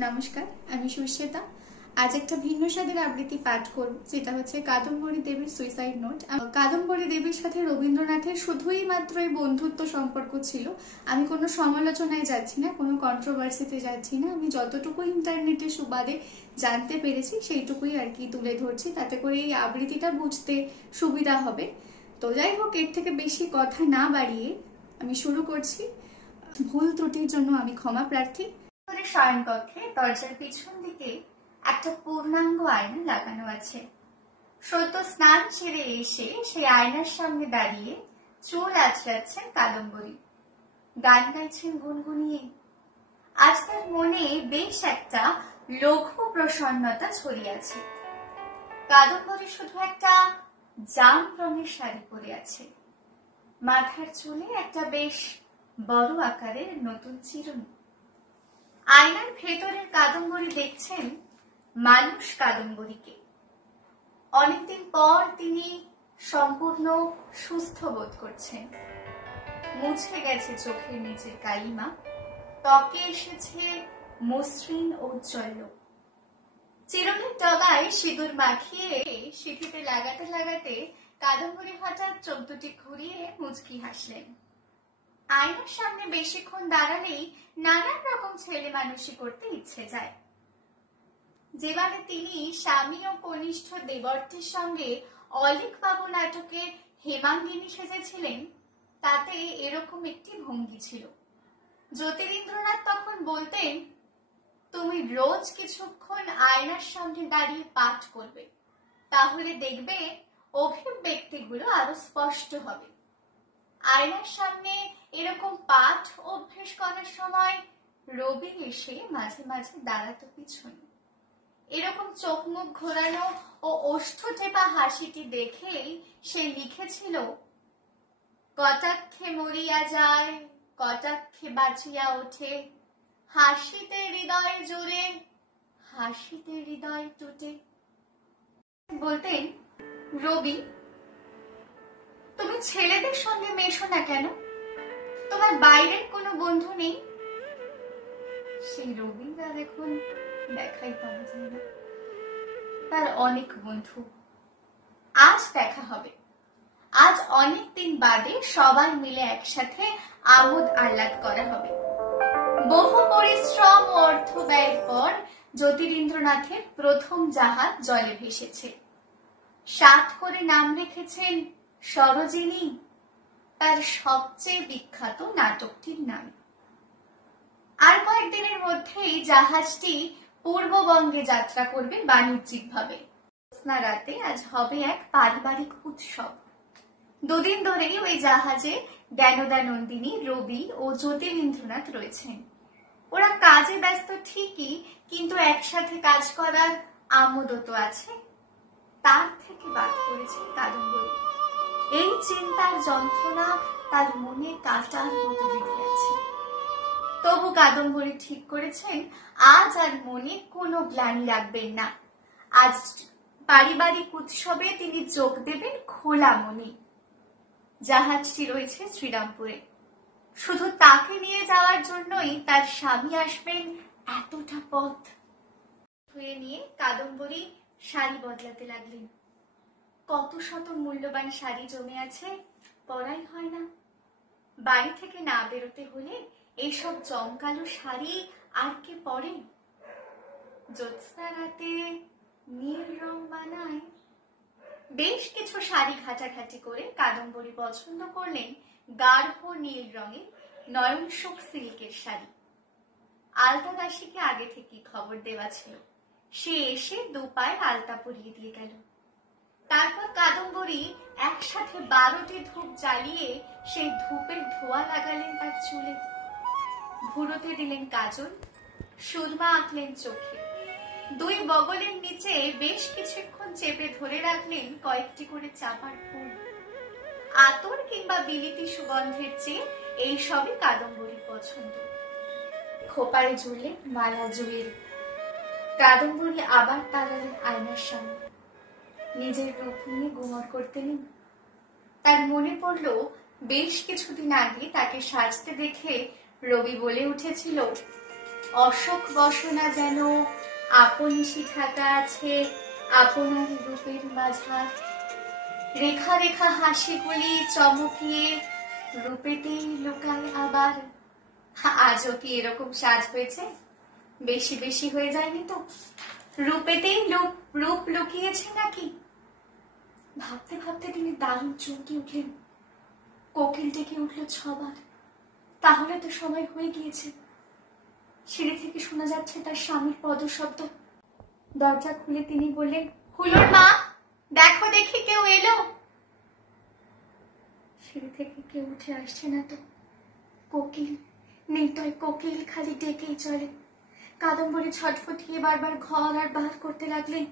নমস্কার, আমি সুশ্বেতা। আজ একটা ভিন্ন স্বাদের আবৃত্তি পাঠ করব, যেটা হচ্ছে কাদম্বরী দেবীর সুইসাইড নোট। কাদম্বরী দেবীর সাথে রবীন্দ্রনাথের শুধুই মাত্র এই বন্ধুত্ব সম্পর্ক ছিল। আমি কোনো সমালোচনায় যাচ্ছি না, কোনো কন্ট্রোভার্সিতে যাচ্ছি না। আমি যতটুকু ইন্টারনেটের সুবাদে জানতে পেরেছি সেইটুকুই আর কি তুলে ধরছি, তাতে করে এই আবৃত্তিটা বুঝতে সুবিধা হবে। তো যাই হোক, এর থেকে বেশি কথা না বাড়িয়ে আমি শুরু করছি। ভুল ত্রুটির জন্য আমি ক্ষমা প্রার্থী। শয়নকক্ষে দরজার পিছন দিকে একটা পূর্ণাঙ্গ আয়না লাগানো আছে। সদ্য স্নান সেরে এসে সেই আয়নার সামনে দাঁড়িয়ে চুল আঁচড়াচ্ছেন কাদম্বরী, গান গাইছেন গুনগুনিয়ে। আজ তার মনে বেশ একটা লঘু প্রসন্নতা ছড়িয়েছে। কাদম্বরী শুধু একটা জাম রঙের শাড়ি পরে আছে, মাথার চুলে একটা বেশ বড় আকারের নতুন চিরুনি। আয়নার ভেতরের কাদম্বরী দেখছেন মানুষ কাদম্বরীকে। অনেকদিন পর তিনি সম্পূর্ণ সুস্থ বোধ করছেন। মুছে গেছে চোখের নিচের কালিমা, ত্বকে এসেছে মসৃণ ঔজ্জ্বল্য। চিরুনির ডগায় সিঁদুর মাখিয়ে সিঁথিতে লাগাতে লাগাতে কাদম্বরী হঠাৎ চোখ দুটি ঘুরিয়ে মুচকি হাসলেন। আয়নার সামনে বেশিক্ষণ দাঁড়ালেই নানান রকম ছেলে মানুষই করতে ইচ্ছে যায়। যেবারে তিনি স্বামী ও কনিষ্ঠ দেবর্তের সঙ্গে অলিক বাবু নাটকে হেমাঙ্গিনী সেজেছিলেন, তাতে এরকম একটি ভঙ্গি ছিল। জ্যোতিরিন্দ্রনাথ তখন বলতেন, তুমি রোজ কিছুক্ষণ আয়নার সামনে দাঁড়িয়ে পাঠ করবে, তাহলে দেখবে অভিব্যক্তিগুলো আরো স্পষ্ট হবে। আয়নার সামনে এরকম পাঠ অভ্যেস করার সময় রবি এসে মাঝে মাঝে দাঁড়াতো পিছনে। এরকম চোখ মুখ ঘোরানো ও ওষ্ঠ টেপা হাসিটি দেখেই সে লিখেছিল, কটাক্ষে মরিয়া যায়, কটাক্ষে বাঁচিয়া ওঠে, হাসিতে হৃদয় জোরে, হাসিতে হৃদয় টুটে। বলতেন, রবি, তুমি ছেলেদের সঙ্গে মেশো না কেন? তোমার বাইরের কোনো বন্ধু নেই? সেই রবিরা দেখুন দেখাই পাওয়া যায় না। তার অনেক বন্ধু। আজ দেখা হবে। আজ অনেক দিন বাদে সবাই মিলে একসাথে আমোদ আহ্লাদ করা হবে। বহু পরিশ্রম ও অর্থ ব্যয়ের পর জ্যোতিরিন্দ্রনাথের প্রথম জাহাজ জলে ভেসেছে। সাত করে নাম রেখেছেন সরোজিনী, তার সবচেয়ে বিখ্যাত নাটকটির নাম। আর কয়েকদিনের মধ্যেই জাহাজটি পূর্ববঙ্গে যাত্রা করবে বাণিজ্যিকভাবে। রাতে আজ হবে এক পারিবারিক উৎসব। দুদিন ধরেই ওই জাহাজে জ্ঞানদানন্দিনী, রবি ও জ্যোতিরিন্দ্রনাথ রয়েছেন। ওরা কাজে ব্যস্ত ঠিকই, কিন্তু একসাথে কাজ করার আমোদও তো আছে। তার থেকে বাদ করেছেন কাদম্বরী। এই চিন্তার যন্ত্রণা তার মনে কাটার মতো বিঁধে আছে। তবু কাদম্বরী ঠিক করেছেন, আজ আর মনে কোনো গ্লানি রাখবেন না। আজ পারিবারিক উৎসবে তিনি যোগ দেবেন খোলা মনে। জাহাজটি রয়েছে শ্রীরামপুরে। শুধু তাকে নিয়ে যাওয়ার জন্যই তার স্বামী আসবেন এতটা পথ। ধুয়ে নিয়ে কাদম্বরী শাড়ি বদলাতে লাগলেন। কত শত মূল্যবান শাড়ি জমে আছে, পরাই হয় না। বাড়ি থেকে না বেরোতে হলে এইসব জমকালো শাড়ি আর কে পরে? জ্যোৎস্না রাতে নীল রং বানায়। বেশ কিছু শাড়ি ঘাটাঘাটি করে কাদম্বরী পছন্দ করলেন গাঢ় নীল রঙের নয়ন সুখ সিল্কের শাড়ি। আলতা দাসীকে আগে থেকে খবর দেওয়া ছিল, সে এসে দুপায়ে আলতা পরিয়ে দিয়ে গেল। তারপর কাদম্বরী একসাথে 12টি ধূপ জ্বালিয়ে সেই ধূপের ধোঁয়া লাগালেন তার চুলে। ভুরুতে দিলেন কাজল, সুরমা আঁকলেন চোখে। দুই বগলের নিচে বেশ কিছুক্ষণ চেপে ধরে রাখলেন কয়েকটি করে চাপার ফুল। আতর কিংবা বিলিতি সুগন্ধের চেয়ে এই সবই কাদম্বরীর পছন্দ। খোপায় ঝুললেন মালা জুয়ের। কাদম্বরী আবার দাঁড়ালেন আয়নার সামনে। নিজের রূপ নিয়ে গুমর করতে নেই। তার মনে পড়ল, বেশ কিছুদিন আগে তাকে সাজতে দেখে রবি বলে উঠেছিল, অশোক বসনা যেন আপনসি ঢাকা আছে আপনার রূপের মাঝার। রেখা রেখা হাসিগুলি চমকিয়ে রূপেতেই লুকায় আবার। আজও কি এরকম সাজ হয়েছে? বেশি বেশি হয়ে যায়নি তো? রূপেতেই রূপ লুকিয়েছে নাকি? ভাবতে ভাবতে তিনি দারুণ চমকে উঠলেন। কোকিল ডেকে উঠল 6 বার। তাহলে তো সময় হয়ে গিয়েছে। সিঁড়ি থেকে শোনা যাচ্ছে তার স্বামীর পদশব্দ। দরজা খুলে তিনি বললেন, হুলোর মা, দেখো দেখি কেউ এলো। সিঁড়ি থেকে কেউ উঠে আসছে না তো। কোকিল, নির্দয় কোকিল খালি ডেকেই চলে। কাদম্বরী ছটফটিয়ে বারবার ঘর আর বার করতে লাগলেন।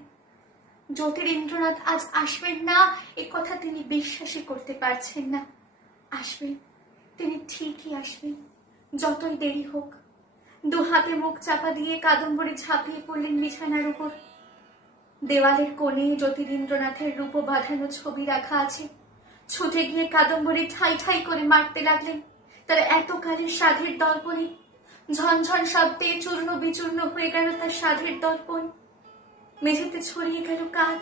জ্যোতিরিন্দ্রনাথ আজ আসবেন না এ কথা তিনি বিশ্বাসই করতে পারছেন না। আসবেন, তিনি ঠিকই আসবেন, যতই দেরি হোক। 2 হাতে মুখ চাপা দিয়ে কাদম্বরী ঝাঁপিয়ে পড়লেন বিছানার উপর। দেওয়ালের কোণে জ্যোতিরিন্দ্রনাথের রূপ বাঁধানো ছবি রাখা আছে। ছুটে গিয়ে কাদম্বরী ঠাই ঠাই করে মারতে লাগলেন তার এতকালের সাধের দর্পণে। ঝনঝন শব্দে চূর্ণ বিচূর্ণ হয়ে গেল তার সাধের দর্পণ। মেঝেতে ছড়িয়ে গেল কাজ।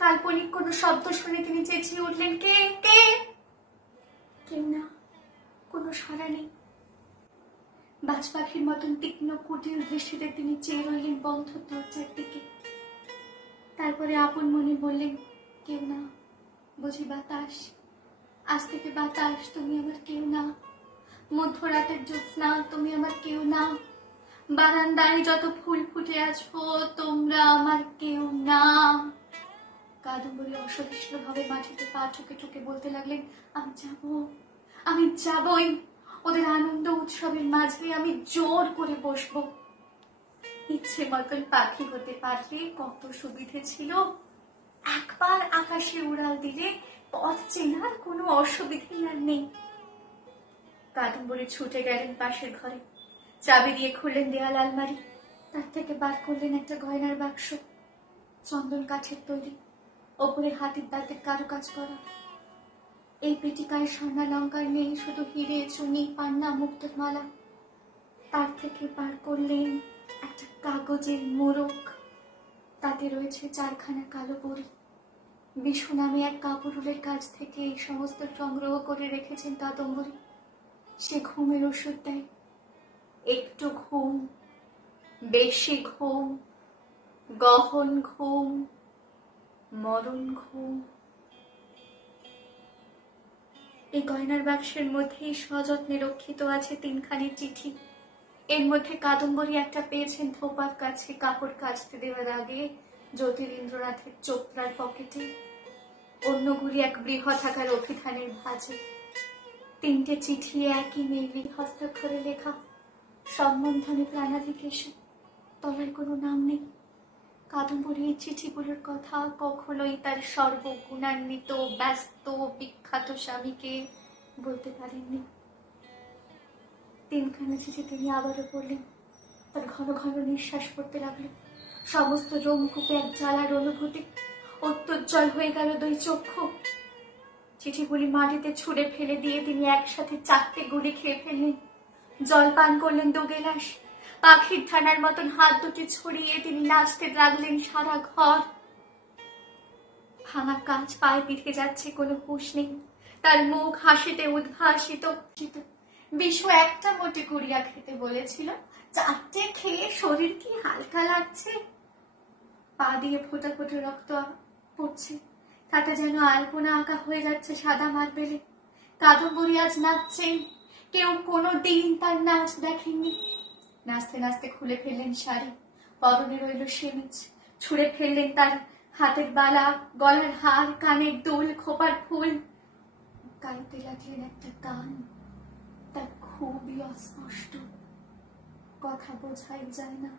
কাল্পনিক কোনো শব্দ শুনে তিনি চেঁচিয়ে উঠলেন, কে কে? কেউ না, কোনো সাড়া নেই। বাজ পাখির মতন তীক্ষ্ণ কুটির দৃষ্টিতে তিনি চেয়ে রইলেন বন্ধ দরজার দিকে। তারপরে আপন মনে বললেন, কেউ না, বুঝি বাতাস। আজ থেকে বাতাস, তুমি আমার কেউ না। মধ্যরাতের জ্যোৎস্না, তুমি আমার কেউ না। বারান্দায় যত ফুল ফুটে আছো, তোমরা আমার কেউ না। কাদম্বরী অসহিষ্ণু ভাবে মাটিতে পা ঠুকে ঠুকে বলতে লাগলেন, আমি যাব, আমি যাবই। ওদের আনন্দ উৎসবের মাঝে আমি জোর করে বসবো। ইচ্ছে মতন পাখি হতে পারলে কত সুবিধে ছিল। একবার আকাশে উড়াল দিলে পথ চেনার কোনো অসুবিধে আর নেই। কাদম্বরী ছুটে গেলেন পাশের ঘরে। চাবি দিয়ে খুললেন দেয়াল আলমারি। তার থেকে বার করলেন একটা গয়নার বাক্স, চন্দন কাঠের তৈরি, ওপরে হাতির দাঁতের কারুকাজ করা। এই পেটিকায় স্বর্ণালঙ্কার নেই, শুধু হিরে, চুনি, পান্না, মুক্তোর মালা। তার থেকে বার করলেন একটা কাগজের মোড়ক। তাতে রয়েছে 4খানা কালো বড়ি। বিশু নামে এক কাপড়ুলের কাছ থেকে এই সমস্ত সংগ্রহ করে রেখেছেন কাদম্বরী। সে ঘুমের ওষুধ দেয়। একটু ঘুম, বেশি ঘুম, গহন ঘুম, মরণ ঘুম। এই গয়নার বাক্সের মধ্যেই সযত্নে রক্ষিত আছে 3খানি চিঠি। এর মধ্যে কাদম্বরী একটা পেয়েছেন ধোপার কাছে কাপড় কাচতে দেওয়ার আগে জ্যোতিরিন্দ্রনাথের চোপড়ার পকেটে। অন্যগুলি এক বৃহৎ-আকার অভিধানের ভাঁজে। 3টে চিঠি একই মেয়েলি হস্তাক্ষরে লেখা। সম্বন্ধনে প্রাণাধিকেশে, তলায় কোনো নাম নেই। কাদম্বরী এই চিঠিগুলোর কথা কখনোই তার সর্বগুণান্বিত ব্যস্ত বিখ্যাত স্বামীকে বলতে পারেননি। 3খানা চিঠি তিনি আবারও পড়লেন। তার ঘন ঘন নিঃশ্বাস পড়তে লাগলো। সমস্ত রোমকূপে এক জ্বালার অনুভূতি। অত্যুজ্জ্বল হয়ে গেল 2 চক্ষু। চিঠিগুলি মাটিতে ছুঁড়ে ফেলে দিয়ে তিনি একসাথে 4টে গুলি খেয়ে ফেললেন। জল পান করলেন 2 গেলাস। পাখির ঠানার মতন হাত দুটি ছড়িয়ে তিনি নাচতে লাগলেন সারা ঘর। ভাঙা কাঁচ পায়ে পিঠে যাচ্ছে, কোনো হুঁশ নেই। তার মুখ হাসিতে উদ্ভাসিত। বিশু একটা মোটে কুড়িয়া খেতে বলেছিল, 4টে খেয়ে শরীর কি হালকা লাগছে। পা দিয়ে ফোঁটা ফোঁটা রক্ত পড়ছে। তাতে যেন আলপনা আঁকা হয়ে যাচ্ছে সাদা মার্বেলে। কাদম্বরী আজ নাচছেন। কেউ কোনো দিন তার নাচ দেখেননি। নাচতে নাচতে খুলে ফেললেন শাড়ি। পরনে রইল সেমিজ। ছুঁড়ে ফেললেন তার হাতের বালা, গলার হার, কানের দুল, খোপার ফুল। গাইতে লাগলেন একটা গান। তার খুবই অস্পষ্ট, কথা বোঝাই যায় না।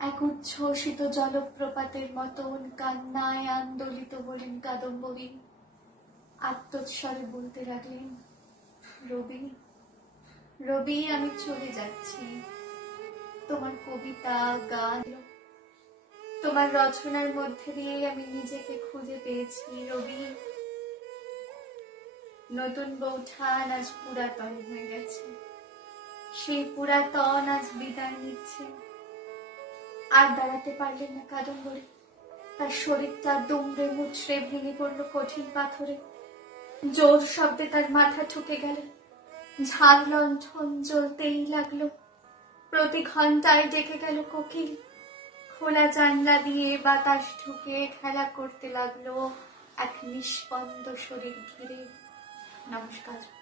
এক উচ্ছ্বসিত জলপ্রপাতের মতন কান্নায় আন্দোলিত হলেন কাদম্বরী। আত্মোৎসবে বলতে লাগলেন, রবি, রবি, আমি চলে যাচ্ছি। তোমার কবিতা, গান, তোমার রচনার মধ্যে দিয়ে আমি নিজেকে খুঁজে পেয়েছি। রবি, নতুন বৌঠান আজ পুরাতন হয়ে গেছে। সেই পুরাতন আজ বিদায় নিচ্ছে। আর দাঁড়াতে পারলেন না কাদম্বরী। তার শরীরটা দুমড়ে মুচড়ে ভেঙে পড়ল কঠিন পাথরে। জোর শব্দে তার মাথা ঠুকে গেল। ঝাল লণ্ঠন জ্বলতেই লাগলো। প্রতি ঘন্টায় ডেকে গেল কোকিল। খোলা জানলা দিয়ে বাতাস ঢুকে খেলা করতে লাগলো এক নিষ্পন্দ শরীর ঘিরে। নমস্কার।